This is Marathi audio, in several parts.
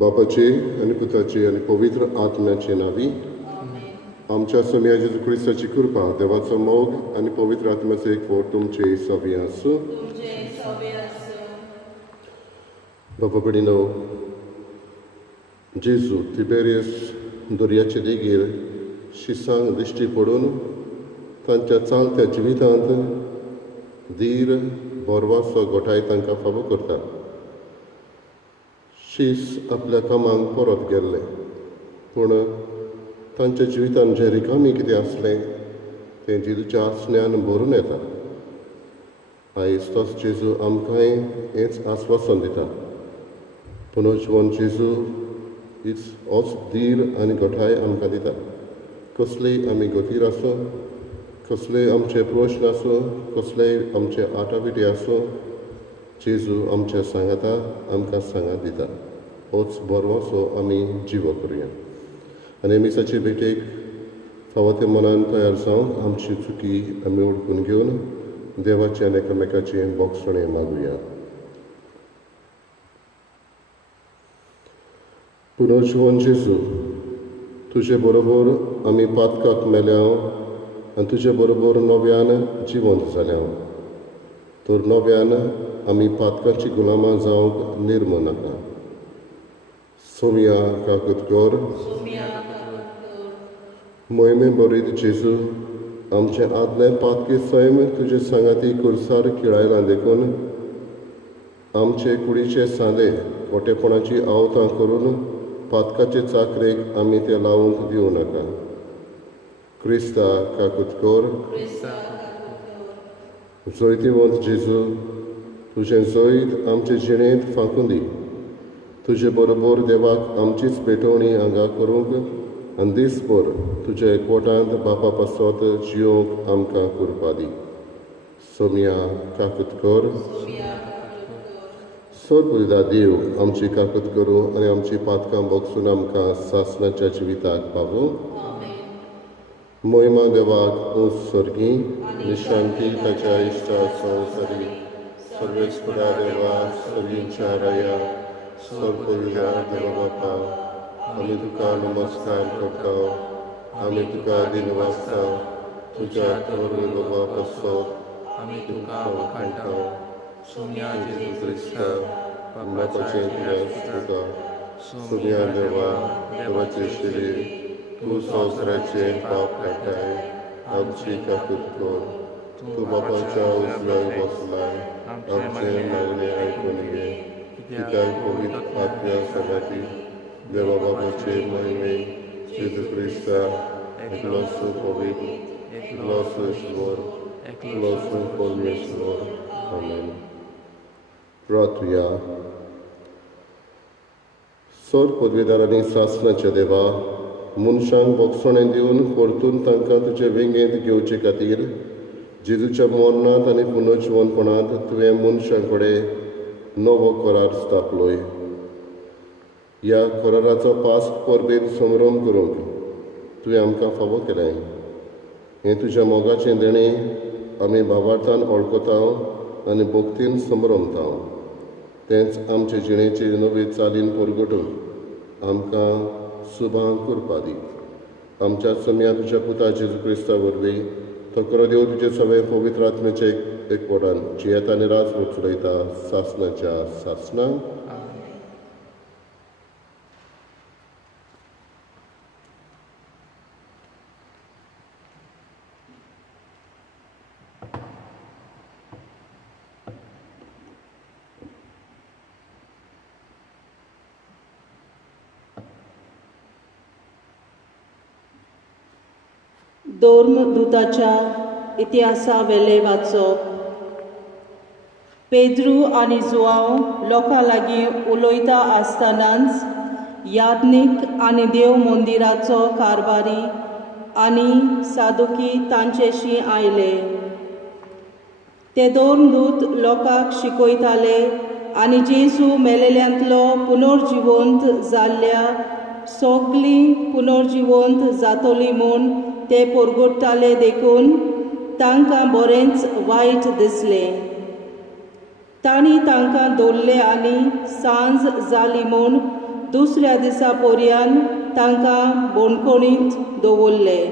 बापाचे आणि पुत्राचे आणि पवित्र आत्म्याचे नावी आमच्या स्वामी जेजू ख्रिस्ताची कृपा देवाचो मोग आणि पवित्र आत्म्याचे एक फोड तुमचे सवी आसूं. बापा कडेनो जेजू तिबेरियस दर्याचे देगेर शिसांक दिश्टी पडून तांच्या चालत्या जिवितांत धीर बोरवासो गोठाय तांकां फावो करता. शीस आपल्या कामांक परत गेल्ले पूण तांच्या जिवितांत जें रिकामी कितें आसलें तें जेजूच्या आसण्यान भरून येता. आयज तोच जेजू आमकांय हेंच आस्वासन दिता. पुनर्जीवन जेजू होच धीर आनी गोठाय आमकां दिता. कसलेय आमी गतीर आसूं, कसलेय आमचे प्रश्न आसूं, कसलेय आमचे आटापिटी आसूं, जेजू आमच्या सांगाता आमकां सांगात दिता. होच बोरवासो आमी जिवो करुया आनी मिसाचे भेटेक फावो ते मनान तयार जावंक आमची चुकी आमी ओळखून घेवन देवाचे आनी एकामेकाचे बोगसणे मागुया. पुनर्जीवन जेजू, तुजे बरोबर आमी पातकाक मेल्या आनी तुजे बरोबर नव्यान जिवंत जाल्या. तर नव्यान आमी पातकाची गुलामां जावंक निर्म नाका. सोमया काकुतकोर मोहिमे बरीत जेजू, आमचे आदले पातकी सैम तुजे सांगाती कुर्सार खिळायला देखून आमचे कुडीचे सांदे खोटेपणाची आवतां करून पातकाचे चाकरेक आमी ते लावूंक दिवं नाका. क्रिस्ता काकुतकोर जैतिवंत जेजू, तुजें जैत आमचे जिणेंत फांकून दी. तुजे बरोबर देवाक आमचीच पेटोवणी हांगा करूंक आनी दिसभर तुज्या एकवटांत बापा पासत जियोंक आमकां कृपा दी. सोमया काकुतकोर सोरपुदा देव आमची काकूत करूं आनी आमची पातकां बोगसून आमकां सासणाच्या जिविताक पावूं. मोहिमा देवाक उंच सर्गी निशांती ताच्या इश्टा संवसारी सर्वेस्परा देवा सगळींच्या राया सोरपुदा देवा बापा, आमी तुका नमस्कार करता. आमी तुका दिनवासता तुज्या थोर बाबा पासत आमी तुका वखाणटा. सोम्या जेजू क्रिस्ता बापाचें कित्याक तुका सोम्या देवा देवाचें शरीर तूं संवसाराचें पाप काडटाय. आमची काकूत कर. तूं बापाच्या उजव्याक बसलाय. आमचे मागणे आयकून घे. कित्याक पवित्र आत्म्या सांगाती देवा बापाचे महिमे जेजू क्रिस्ता एकलोसो पवित्र एकलोसो ईश्वर एकलोसो परमेश्वर. आमेन. प्रार्थुया. सर पदवीदारांनी सासणाच्या देवा मनशांक बोगसणें दिवन परतून तांकां तुजे वेंगेंत घेवचे खातीर जेजूच्या मरणांत आनी पुनर्जीवनपणांत तुवें मनशां कडेन नवो करार स्थापलोय. ह्या कराराचो पास्ट परबेन संभ्रम करूंक तुवें आमकां फावो केलें. हें तुज्या मोगाचें देणें आमी भावार्थान वळखता आनी भक्तीन संभ्रमता. तेंच आमचे जिणेचे नवे चालीन परगटूंक आमकां सुभां कृपा दी. आमच्या सम्या तुज्या पुता जेजू क्रिस्ता वरवीं तकरो देव तुजे सगळे पवित्र आत्म्याचे एकवटान जियेता आनी रास चलयता सासणाच्या सासणां. धर्मदूताच्या इतिहासा वेले वाचप. पेद्रू आनी जुआंव लोकां लागीं उलयता आसतनाच याज्ञीक आनी देव मंदिराचो कारभारी आनी सादुकी तांचेशी आयले. ते दोन दूत लोकांक शिकयताले आनी जेजू मेलेल्यांतलो पुनर्जिवंत जाल्ल्या सगळीं पुनर्जिवंत जातली म्हूण ते परगडटाले देखून तांकां बरेंच वायट दिसलें. तांणी तांकां दवरले आनी सांज जाली म्हूण दुसऱ्या दिसा पर्यान तांकां बोणकुणींत दवरले.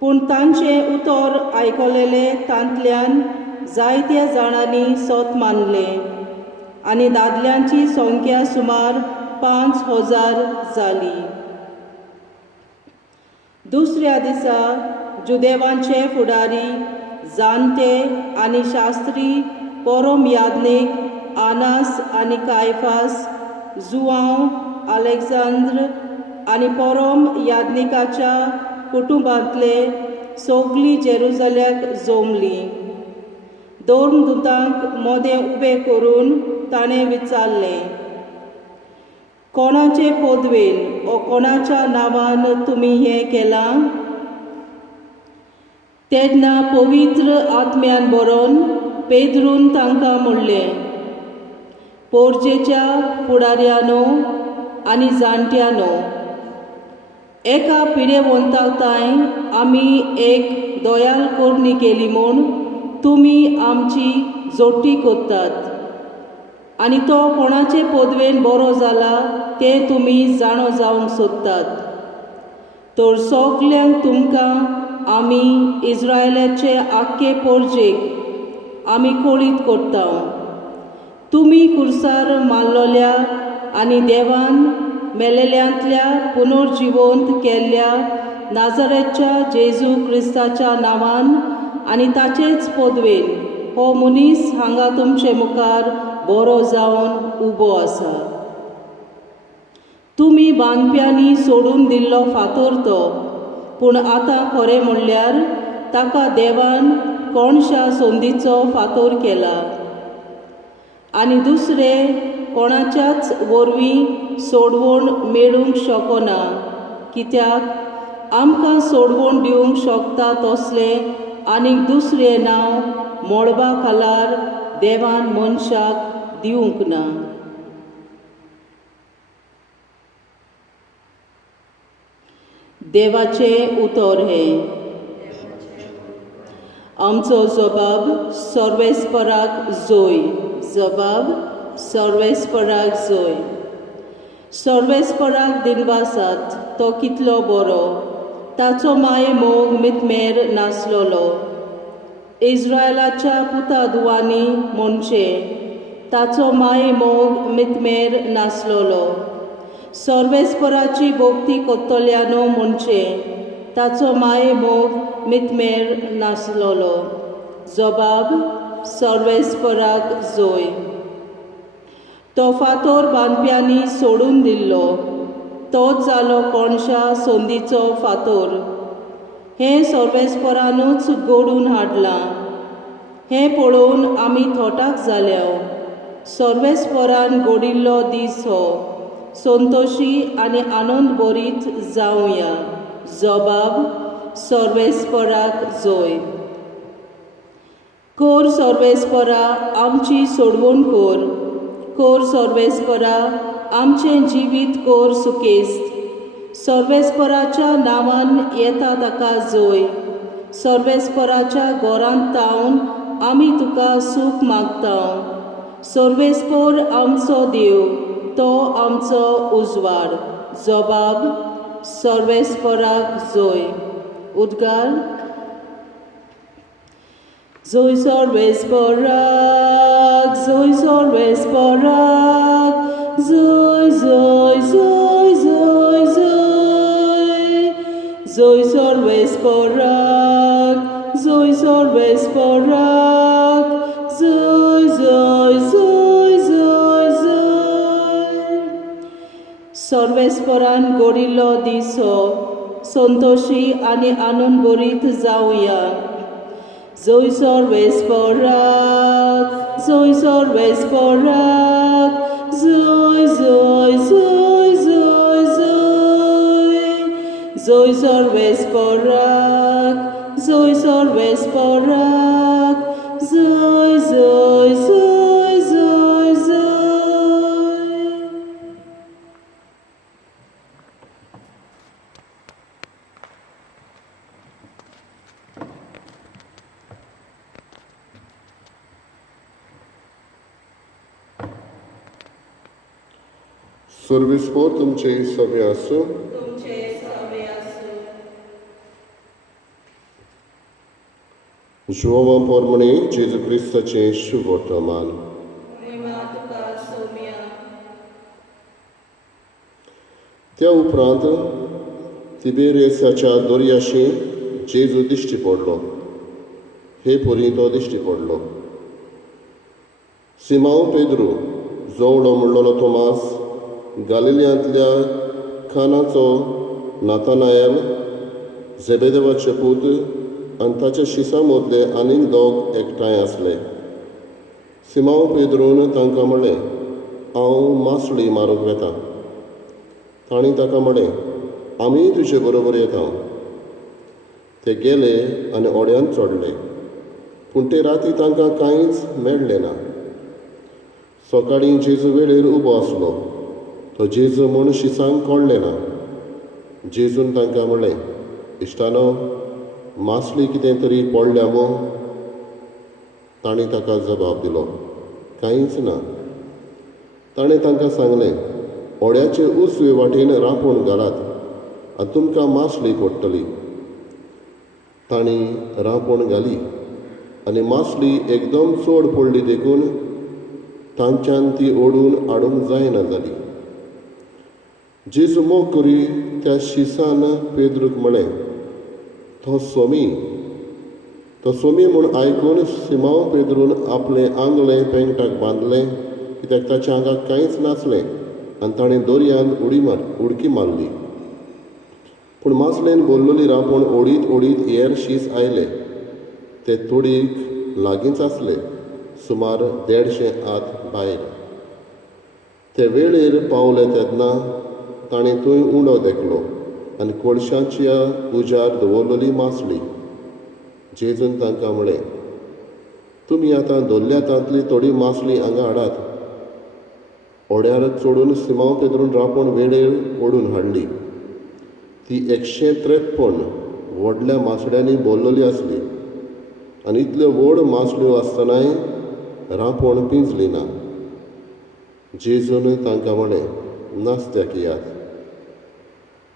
पूण तांचें उतर आयकलेले तांतल्यान जायत्या जाणांनी सोत मानलें आनी दादल्यांची संख्या सुमार 5,000 जाली. दुसऱ्या दिसा जुदेवांचे फुडारी, जाणटे आनी शास्त्री, परम याज्ञीक आनास आनी कायफास, जुआंव, आलेक्झांद्र आनी परम याज्ञीकाच्या कुटुंबांतले सगळीं जेरुसलेमाक जमलीं. दोन दुतांक मोदें उबें करून ताणें विचारलें, कोणाचे पदवेन ओ कोणाच्या नांवान तुमी हें केलां? तेन्ना पवित्र आत्म्यान बरोवन पेद्रून तांकां म्हणलें, पोरजेच्या फुडाऱ्यानो आनी जाणट्यानो, एका पिडेवंताताय आमी एक दयाल करणी केली म्हूण तुमी आमची जोडटी कोत्तात आनी तो कोणाचे पदवेन बरो जाला तें तुमी जाणो जावंक सोदतात. तर सगल्यांक तुमकां आमी इस्रायलाचे आख्खे पोरजेक आमी कळीत करता. तुमी कुर्सार मारलोल्या आनी देवान मेलेल्यांतल्या पुनर्जिवंत केल्ल्या नाजरेच्या जेजू क्रिस्ताच्या नांवान आनी ताचेच पदवेन हो मनीस हांगा तुमचे मुखार बरो जावन उबो आसा. तुमी बांदप्यांनी सोडून दिल्लो फातर तो, पूण आतां खरें म्हणल्यार ताका देवान कोणशा संदीचो फातर केला आनी दुसरे कोणाच्याच वरवीं सोडवण मेळूंक शकना, कित्याक आमकां सोडवण दिवंक शकता तसलें आनीक दुसरें नांव मोळबा खालार देवान मनशाक दिवंक ना. देवाचें उतर हें, आमचो जबाब सर्वेस्पराक जोय. जबाब सर्वेस्पराक जोय. सर्वेस्पराक दिनवासात तो कितलो बरो, ताचो माय मोग मितमेर नासलोलो. इस्रायलाच्या पुतादुवांनी म्हणचे ताचो माय मोग मितमेर नासलोलो. सर्वेस्पराची भोक्ती कोत्तल्यानो म्हणचे ताचो माय मोग मितमेर नासलोलो. जबाब सर्वेस्पराक जोय. तो फातर बांदप्यांनी सोडून दिल्लो, तोच जालो कोणशा संदीचो फातर. हें सर्वेस्परानूच घडून हाडलां. हें पळोवन आमी थोटाक जाल्या. सर्वेस्परान घडिल्लो दीस हो संतोशी आनी आनंद भरीत जावया. जबाब सर्वेस्पराक जोय. कोर सर्वेस्परा आमची सोडवण कोर. कोर सर्वेस्परा आमचें जिवीत कोर सुकेस्त. सर्वेस्पराच्या नांवान येता ताका जोय. सर्वेस्पराच्या घरांत तावन आमी तुका सूख मागता. सर्वेस्पर आमचो देव, तो आमचो उजवाड. जबाब सर्वेस्पराक जोय. उद्गार. जोय सर्वेस्पराक, जोय सर्वेस्पराक, जोय जोय जोय जोय जोय. जोय सर्वेस्पराक, जोय सर्वेस्पराक, जोय जोय जोय जोय जोय. सर्वेस्परान घडिल्लो दीस हो संतोशी आनी आनंदभरीत जावया. जयसर वेस्पराक, जयसर वेस्पराक, जय जय जय जय जय. जयसर वेस्पराक, जयसर वेस्पराक, जय जय जय जय जय. सर्विस्पोर तुमचे सभे आसूं. तुमचे सवे आसूं. जिवोवा पोरमणे जेजू क्रिस्ताचें शुभ वर्तमान. महिमा तुका सौम्या. त्या उपरांत तिबेरियसाच्या दर्याशी जेजू दिश्टी पडलो. हे पोरी तो दिश्टी पडलो. सिमांव पेद्रू, जोवडो म्हणलोलो तोमास, गालिल्यांतल्या खानाचो नातानायल, झेबेदेवाचे पूत आनी ताच्या शिसा मदले आनीक दोग एकठांय आसले. सिमांव पेद्रून तांकां म्हणलें, हांव मासळी मारूंक वेतां. तांणी ताका म्हणलें, आमीय तुजे बरोबर येता. ते गेले आनी ओड्यांत चडले, पूण ते राती तांकां कांयच मेळ्ळें ना. सकाळीं जेजू वेळेर उबो आसलो. तो जेजू म्हूण शिसांक कळ्ळें ना. जेजून तांकां म्हणलें, इश्टानो, मासळी कितें तरी पडल्या मो? तांणी ताका जबाब दिलो, कांयच ना. ताणें तांकां सांगलें, ओड्याचे उसवे वाटेन रांपोण घालात आनी तुमकां मासळी पडटली. तांणी रांपोण घाली आनी मासळी एकदम चड पडली देखून तांच्यान ती ओडून हाडूंक जायना जाली. जेजू मोग करी त्या शिसान पेद्रूक म्हळें, तो सोमी. तो सोमी म्हूण आयकून सिमांव पेद्रून आपलें आंगलें पेंगटाक बांदलें, कित्याक ताच्या आंगाक कांयच नासलें, आनी ताणें दर्यांत उडकी मारली. पूण मासळेन भरलेली रांपोण ओडीत ओडीत हेर शीस आयले. ते तोडीक लागींच आसले, सुमार 150 हात भायर. ते वेळेर पावले तेन्ना ताणें थंय उंडो देखलो आनी कोळशाच्या उजार दवरलेली मासळी. जेजून तांकां म्हणलें, तुमी आतां दवरल्या तांतली थोडी मासळी हांगा हाडात. ओड्यार चडून सिमांव पेद्रून रांपोण वेळेर ओडून हाडली. ती 153 व्हडल्या मासड्यांनी भरलेली आसली आनी इतल्यो व्हड मासळ्यो आसतनाय रांपोण पिंजली ना. जेजून तांकां म्हणलें, नास्त्याक यात.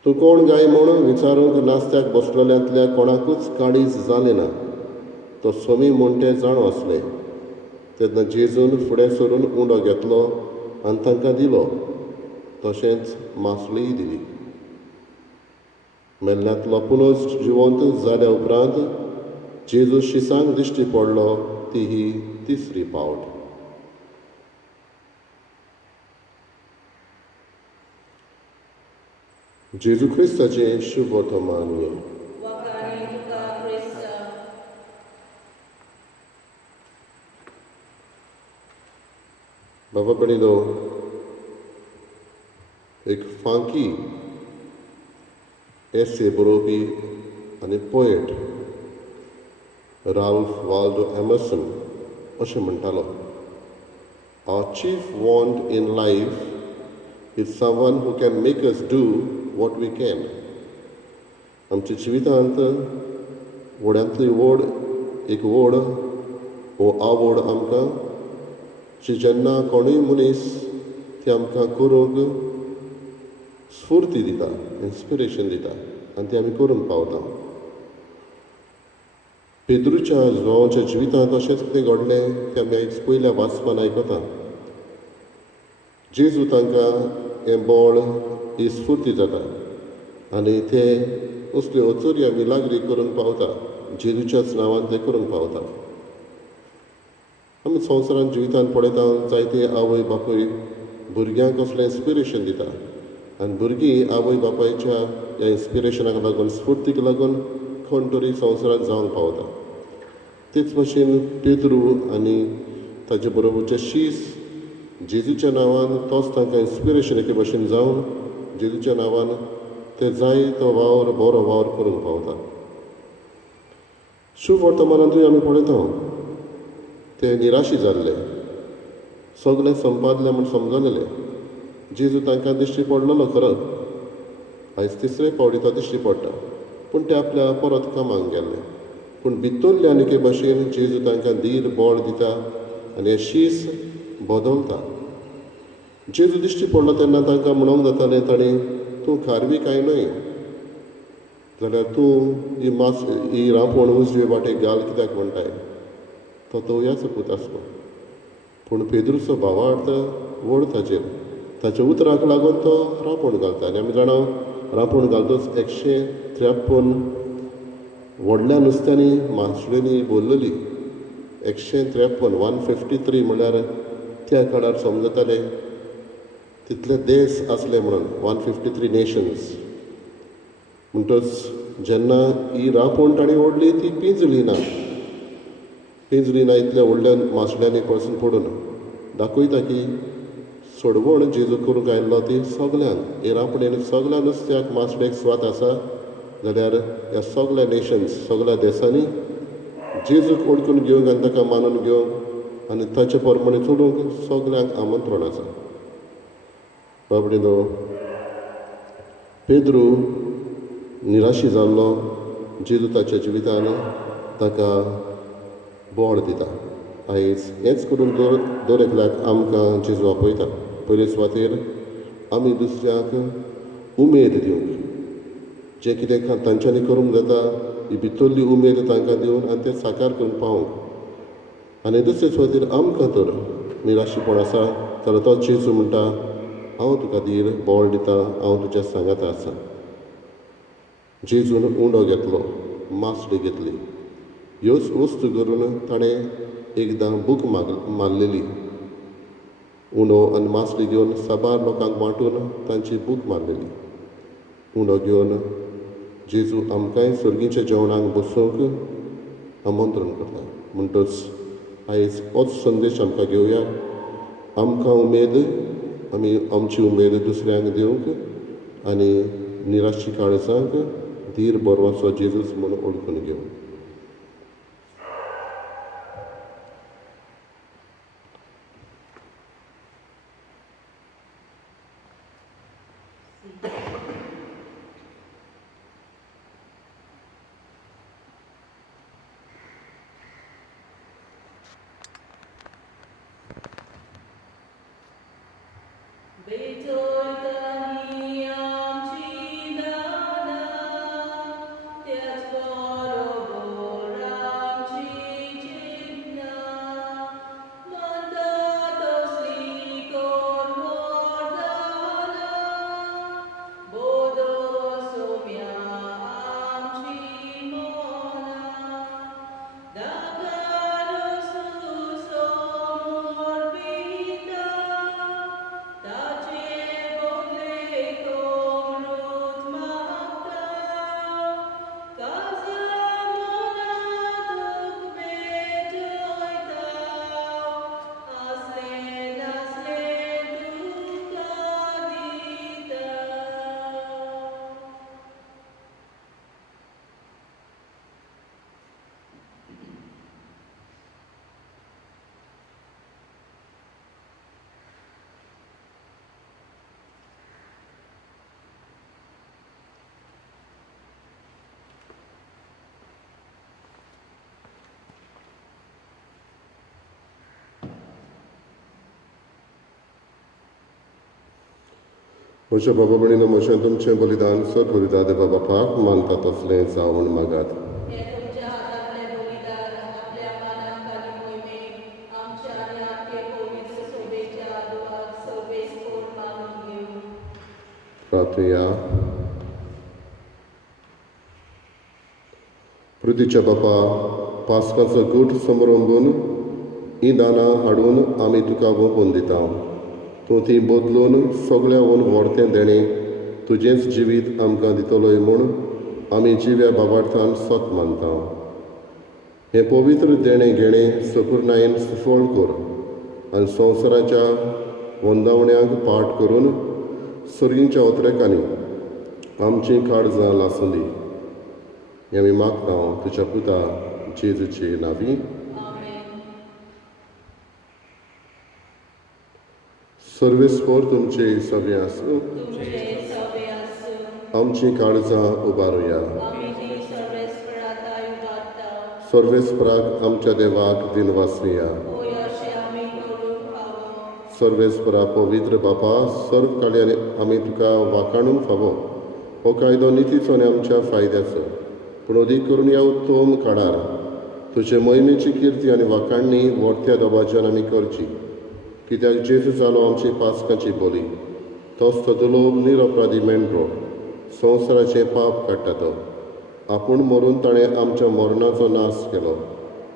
तूं कोण गाय म्हूण विचारूंक नास्त्याक बसलेल्यांतल्या कोणाकूच काळीज जालें ना. तो सोमी म्हूण तें जाणो आसलें. तेन्ना जेजून फुडें सरून उंडो घेतलो आनी तांकां दिलो. तशेंच मासळीय दिली. मेल्ल्यांतलो पुनस जिवंत जाल्या उपरांत जेजू शिसांक दिश्टी पडलो. ती ही तिसरी पावट. जेजू क्रिस्ताचें शुभ वर्तमान. वखाणी तुका क्रिस्ता. बाबा बणिलो, एक फांकी एसे बरोवपी आनी पोएट राल्फ वाल्डो एमर्सन अशें म्हणटालो, our chief want in life is someone who can make us do what we can. आमच्या जिवितांत व्हड्यांतली व्हड एक व्हड हो आवड आमकां, जी जेन्ना कोणूय मनीस ती आमकां करूंक स्फूर्ती दिता, इन्स्पिरेशन दिता आनी ती आमी करून पावता. पेद्रूच्या जिवांच्या जिवितांत अशेंच कितें घडलें तें आमी आयज पयल्या वाचपान आयकता. जेजू तांकां हें बळ ही स्फूर्ती जाता आनी ते असल्यो अचोरी आमी लागरी करून पावता. जेजूच्याच नांवान ते करून पावता. आमी संवसारांत जिवितांत पळयता जायते आवय बापूय भुरग्यांक कसलें इन्स्पिरेशन दिता आनी भुरगीं आवय बापायच्या ह्या इन्स्पिरेशनाक लागून स्फूर्तीक लागून खंय तरी संवसारांत जावंक पावता. तेच भशेन पेद्रू आनी ताचे बरोबरचे शीस जेजूच्या नांवान तोच तांकां इन्स्पिरेशन एके भशेन जावन जेजूच्या नांवान ते जाय तो वावर बरो वावर करूंक पावता. शुभ वर्तमानांतूय आमी पळयता ते निराशी जाल्ले, सगळें संपादलें म्हूण समजलेले. जेजू तांकां दिश्टी पडलेलो खरो, आयज तिसरे फावटी तो दिश्टी पडटा, पूण ते आपल्या परत कामाक गेल्ले. पूण भितरले आनी एके भशेन जेजू तांकां धीर बळ दिता आनी हें शीस बदलता. जेजू दिश्टी पडलो तेन्ना तांकां म्हणूंक जातालें ताणें, तूं खारवी काय न्हय, जाल्यार तूं ही रांपोण उजवे वाटेक घाल कित्याक म्हणटाय. तो तवयाचो पूत आसलो, पूण पेद्रूचो भावार्थ व्हड ताच्या उतराक लागून तो रांपोण घालता. आनी आमी जाणा रांपोण घालतच 153 व्हडल्या नुस्त्यांनी मासळींनी भरलेली. 153 म्हणल्यार त्या काळार समजताले तितले देश असले म्हणून 153 नेशन्स. म्हणटच जेन्ना ही रांपोण ताणें ओडली ती पिंजली ना इतल्या व्हडल्या मासळ्यांनी पसून पडून दाखयता की सोडवण जेजू करूंक आयिल्लो ती सगल्यांक. हे रांपोणेन सगळ्या नुस्त्याक मासळेक स्वात आसा जाल्यार ह्या सगळ्या नेशन्स सगळ्या देशांनी जेजूक ओळखून घेवंक आनी ताका मानून घेवंक आनी ताचे प्रमाणे चडूंक सगल्यांक आमंत्रण आसा. बाबडीनो पेद्रू निराशी जाल्लो, जेजू ताच्या जिवितान ताका बळ दिता. आयज हेंच करून दर एकल्याक आमकां जेजू आपयता. पयले सुवातेर आमी दुसऱ्याक उमेद दिवंक, जें कितें तांच्यांनी करूंक जाता ही भितरली उमेद तांकां दिवन आनी तें साकार करून पावोवंक. आनी दुसरे सुवातेर आमकां तर निराशीपण आसा जाल्यार तो जेजू म्हणटा, हांव तुका धीर बळ दिता, हांव तुज्या सांगाता आसा. जेजून उंडो घेतलो, मासडी घेतली. ह्योच वस्तू करून ताणें एकदां भूक मारलेली. उंडो आनी मासडी घेवन साबार लोकांक वांटून तांची भूक मारलेली. उंडो घेवन जेजू आमकांय सर्गीच्या जेवणाक बसूंक आमंत्रण करता. म्हणटच आयज होच संदेश आमकां घेवया. आमकां उमेद, आमी आमची उमेद दुसऱ्यांक दिवंक आनी निराशी काळजांक धीर बरोवचो जेजूच म्हणून ओळखून घेवंक. म्हज्या बाबा भयणीनो, म्हजें तुमचें बलिदान सर बलिदान देवा बापाक मानता तसलें जावून मागात. हे तुमच्या हातांतले बलिदान आपल्या मानाक आनी मोहिमेक आमच्या आनी आपले पवित्र सोबेच्या दुआक सर्वेस्कोर मानून घेवं. प्रार्थया. पृथ्वीच्या बापा, पास्काचो गूट समारंभून ही दानां हाडून आमी तुका वोपून दिता. तूं ती बदलून सगळ्या व्हडतें देणें तुजेंच जिवीत आमकां दितलोय म्हूण आमी जिव्या बाबार्थान सोत मानता. हें पवित्र देणें घेणें सकुर्नायेन सुफळ कर आनी संवसाराच्या वंदावण्यांक पाट करून सर्गींच्या ओत्रेकांनी आमचीं काळजां लासूं दी. हें आमी मागता तुज्या पुता जेजूचे नांवी. आमेन. सर्वेस्पोर तुमचे सवे आसूं. तुमचे सवे आसूं. आमचीं काळजां उबारुया. आमी ती सर्वेस्पराताय उबारता. सर्वेस्पराक आमच्या देवाक दिनवासुया. होय अशें आमी करूंक फावो. सर्वेस्परा पवित्र बापा, सर्व काळ्यान आमी तुका वाखाणूंक फावो. हो कायदो नितीचो आनी आमच्या फायद्याचो, पूण अदीक करून ह्या उत्तम काळार तुजे मोहिमेची किर्ती आनी वाखाणणी व्हडत्या दबाज्यान आमी करची. कित्याक जेजू जालो आमची पासकांची बोली. तोच तो दुलोब निरपराधी मेंढरो, संवसाराचें पाप काडटा तो. आपूण मरून ताणें आमच्या मरणाचो नाश केलो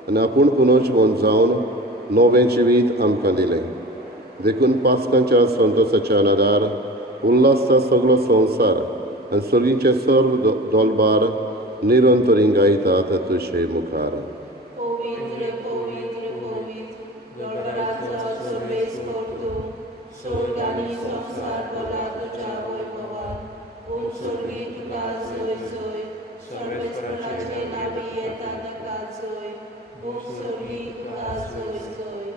आनी आपूण पुनर्जीवन जावन नवें जिवीत आमकां दिलें. देखून पासकांच्या संतोशाच्या नादार उल्हासता सगळो संवसार आनी सर्गींचे सर्व दोलबार निरंतरी गायतात तुजे मुखार. पवित्र पवित्र पवित्र गणराजो सर्वेस्पोर तूं, स्वर्ग आनी संवसार भला तुज्या वैभवान. ओम स्वर्गी तुका जय जय, सर्वेस्पराचे नांवी येता ताका जय. ओम स्वर्गी तुका जय जय.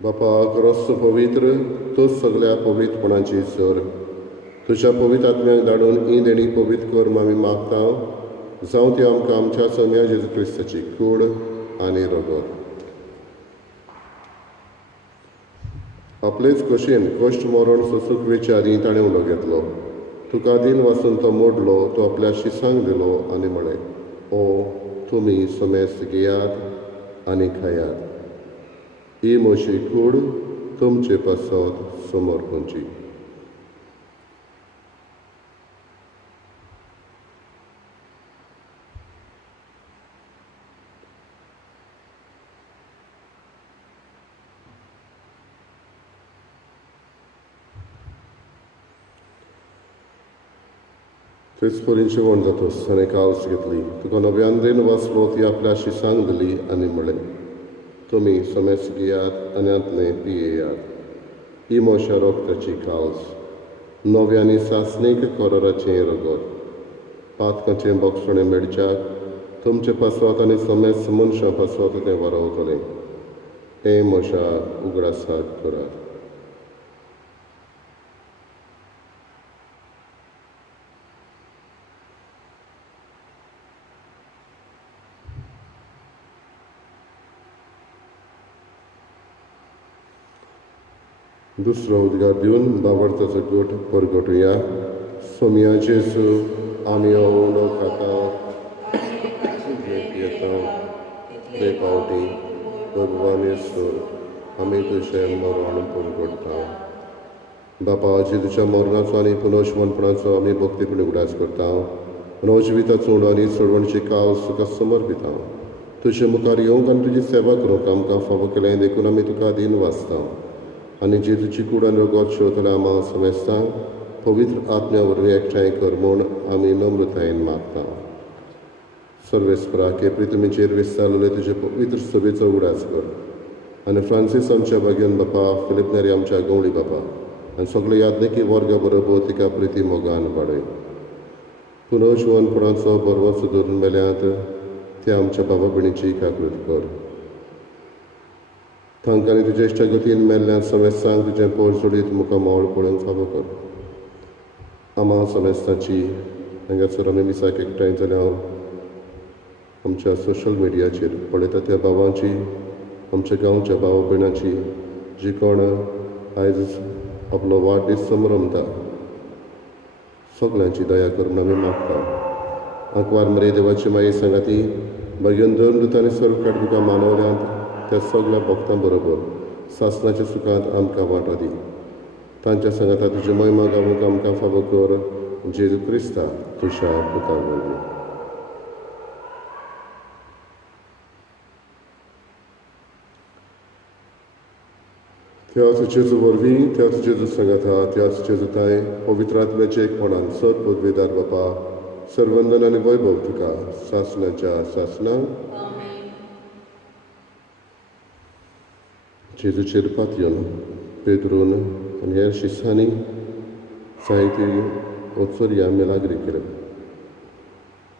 बापा रस्तो पवित्र, तूं सगळ्या पवित्रपणाची सर. तुज्या पवित्र आत्म्याक धाडून ही देणी पवित्र कर म्हूण आमी मागता. जावं ती आमकां आमच्या सम्या जेजू क्रिस्ताची कूड आनी रगत. आपलेच कशेन कश्ट मरण सोंसूंक विचारी ताणें उलो घेतलो. तुका दिन वाचून तो मोडलो, तो आपल्या शिसांक दिलो आनी म्हळें, ओ तुमी समेस्त घेयात आनी खायात. ही म्हजी कूड तुमचे पासत समोर खंयची. तेच परीन जेवण जातोस ताणें काल्स घेतली. तुका नव्यान दिन वाचलो, ती आपल्या शिसांक दिली आनी म्हळें, तुमी समेस्त घेयात आनी आतले पियेयात. ही म्हज्या रोगताची काल्स, नव्यानी सासणीक कराराचें रगत. पातकाचें बोगसणें मेडच्याक तुमचे पासवात आनी समेस्त मनशां पासवात तें वारवतलें. हें म्हज्या उगडासाक करात. दुसरो उद्गार दिवन बाबार्थाचो गोठ परगटुया. सोम्या जेजू, आमी हो उंडो खाता, येता ते पावटी भगवान येसू, आमी तुजें मरण परगटता. बापा, जेजूच्या मरणाचो आनी पुनर्जीवनपणाचो आमी भक्तीपणी उडास करता. नवजिविताचो उंडो आनी सोडवणची काल्स तुका समर्पिता. तुजे मुखार येवंक आनी तुजी सेवा करूंक आमकां फावो केलें, देखून आमी तुका दिन वाचता. आनी जेजूची कूड आनी रगत शेवतले आम्हा समेस्तांक पवित्र आत्म्या वरवीं एकठांय कर म्हूण आमी नम्रतायेन मागता. सर्वेस्परा के प्रितमेचेर विस्तारलेले तुजे पवित्र सभेचो उडास कर. आनी फ्रांसीस आमच्या बागेन बापा, फिलिप नेरी आमच्या गवळी बापा आनी सगळे यादनेकी वर्गा बरोबर तिका प्रिती मोगान वाडय. पुनर्जीवनपणाचो बरवंसो धरून मेल्यांत ते आमच्या बाबा भयणीची काकूट कर. तांकां आनी तुज्या इश्टा गतीन मेल्ल्या समेस्तांक तुजें पोर सोडीत मुखार मोळ पळोवंक फावो कर. आम्हा समेस्तांची हांगासर आमी मिसाक एकठांय जाल्यार आमच्या सोशल मिडियाचेर पळयता त्या भावांची, आमच्या गांवच्या भावा भयणांची जी कोण आयज आपलो वाडदीस समरमता, सगळ्यांची दया करून आमी मागता. आंकवार मरे देवाची माई सांगाती भगवन धर्मदूत आनी सर्व काडबिकां मानवल्यांत त्या सगळ्या भक्तां बरोबर सासणाच्या सुखांत आमकां वांटो दी. तांच्या सांगाता तुजी महिमा गावूंक आमकां फावो कर. जेजू क्रिस्ता तुज्या पुता वरवीं. Teatru Jezu vorbi, Teatru Jezu सांगता, Teatru Jezu ताय, पवित्र आत्म्याचे एकपणान सत पदवीदार बापा, सर्वंदन आणि वैभव तुका, सासनाच्या सासनांक, Amen. जेजूचेर पातयेवन पेद्रून आनी हेर शिसांनी जायती ओचोरया मेलाग्री केल्यात.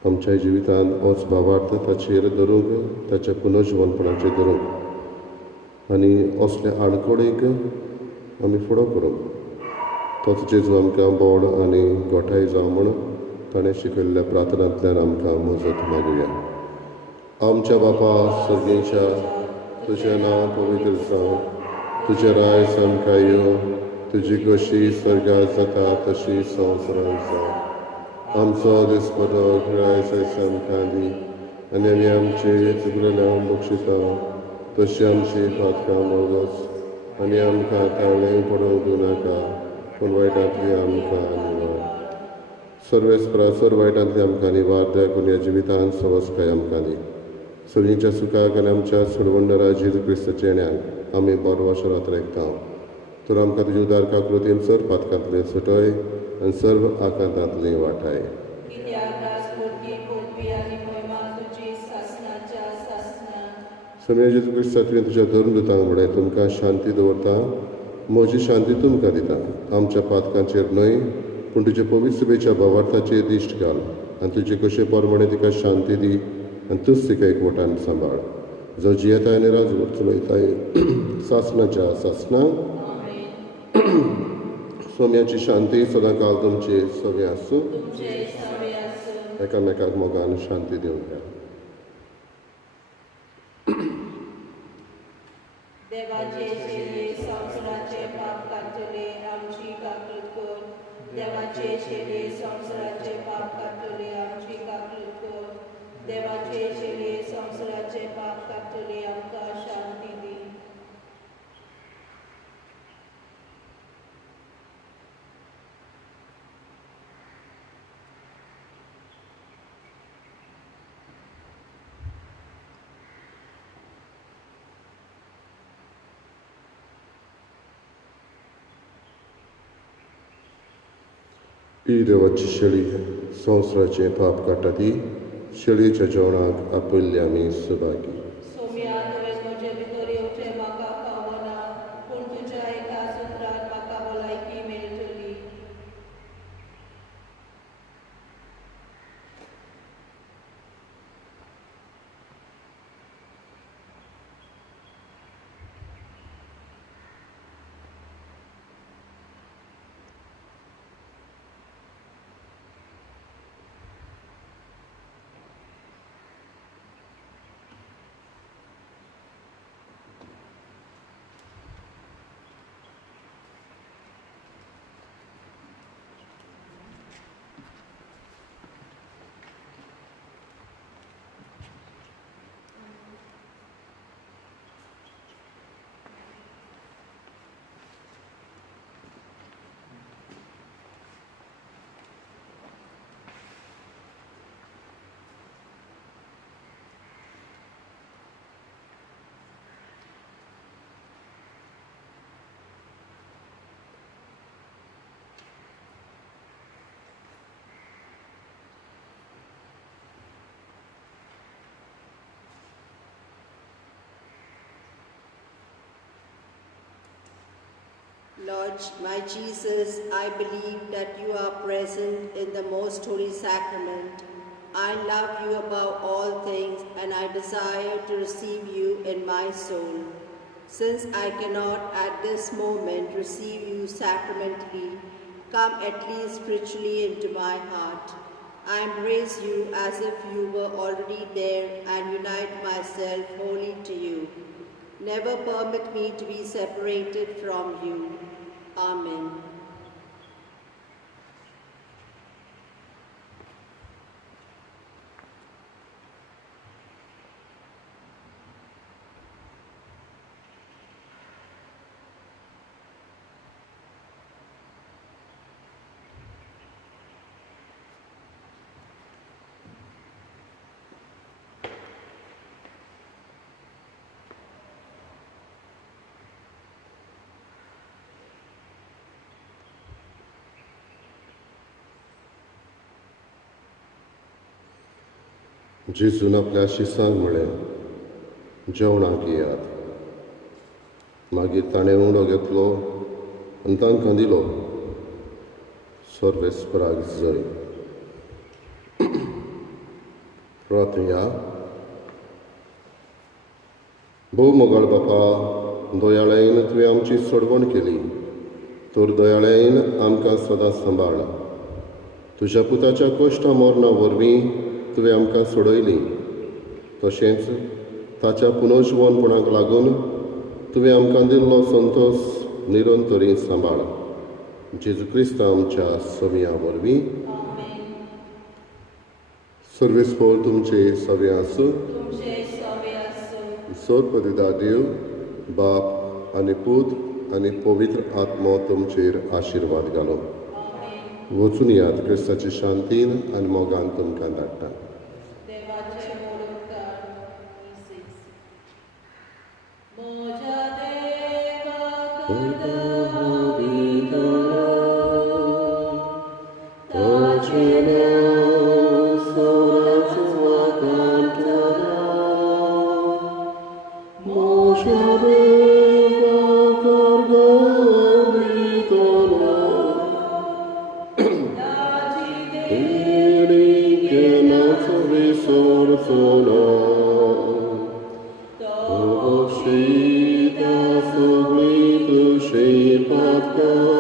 आमच्या जिवितांत होच भावार्थ ताचेर धरूंक, ताच्या पुनर्जीवनपणाचेर धरूंक आनी असले आडकोडीक आमी फुडो करूंक तोच जेजू आमकां बोड आनी गोठाय जावं म्हूण ताणें शिकयल्ल्या प्रार्थनांतल्यान आमकां मजत मागुया. आमच्या बापा सर्गेच्या तुजें नांव पवित्र जावं, तुजें राय आमकां येवं, तुजी कशी स्वर्गांत जाता तशी संवसारांत जावं. आमचो दिसपतो आयज आमकां दी आनी आमी आमचे चुकलेल्यांक बक्षिता तशी आमची पातकां मोगोस आनी आमकां ताळ्ळें पडूंक दिवनाका पूण वायटांतली आमकां निवार. सर्वेस्परासोर वायटांतली आमकां निवार देखून ह्या जिवितांत सवस्काय आमकां दी. सगळींच्या सुखाक आनी आमच्या सोडवणदारा जेजू क्रिस्ताच्या येण्याक आमी बरो आशिर्वाद रेखताव. तर आमकां तुजी उदार काकृतीन सर पातकांतले सुटय आनी सर्व आकांतांतली वाटाय. कित्याक राजपुरती पोटपी आनी महिमा तुजी सासनाच्या सासनांत. सगळ्या जेजू क्रिस्तांतल्यान तुज्या धरून दितांक म्हळ्यार तुमकां शांती दवरता, म्हजी शांती तुमकां दिता. आमच्या पातकांचेर न्हय पूण तुजे पवित्र सभेच्या भावार्थाचेर दिश्ट घाल आनी तुजे कशे परमणे तिका शांती दी आनी तूच तिका एकवटान सांबाळ. जो जियेताय आनी राज चलयताय सासनाच्या सासनांक. सोम्याची शांती सदां काल तुमची सवे आसूं. तुमचे सवे आसूं. एकामेकाक मोगान शांती दिवंक घ्या. देवाचे शेले संवसाराचे पाप काडटले आमची काकूट कर. देवाचे शेले संवसाराचे पाप काडटले आमची काकूट कर. देवाचे शेले संवसाराचे पाप काडटले आमकां शांती दी. ही देवाची शेळी संवसाराचें पाप काडटा ती शेळयेच्या जेवणाक आपयल्ले आमी सुभागी. सोम्या तुवें म्हजे भितर येवचें म्हाका फावना पूण तुज्या एका सुत्रान म्हाका भलायकी मेळटली. Lord, my Jesus, I believe that you are present in the most holy sacrament. I love you above all things and I desire to receive you in my soul. Since I cannot at this moment receive you sacramentally, come at least spiritually into my heart. I embrace you as if you were already there and unite myself wholly to you. Never permit me to be separated from you. Amen. जेजून आपल्या शिसांक म्हळें जेवणाक येयात. मागीर ताणें उंडो घेतलो आनी तांकां दिलो. सर्वेस्पराक जय. प्रार्थना. भोव मोगाळ बापा, दोयाळेन तुवें आमची सोडवण केली, तर दोयाळेन आमकां सदां सांबाळ. तुज्या पुताच्या कोश्टा मरणा वरवीं तुवें आमकां सोडयली, तशेंच ताच्या पुनर्जीवनपणाक लागून तुवें आमकां दिल्लो संतोश निरंतरी सांबाळ. जेजू क्रिस्त आमच्या सविया वरवीं. सर्वेस्पर तुमचे सवे आसूं. तुमचे सवे आसूं. सोदपदिता देव, बाप आनी पूत आनी पवित्र आत्मो तुमचेर आशिर्वाद घालो. वचून यात क्रिस्ताची शांतीन आनी मोगान तुमकां धाडटा. देवाचे मोडककार. म्हज्या देवा ताचें नांव सोराच वाकांतरा. म्हज्या देवा करगांवयतलो. She does the way to shape of God.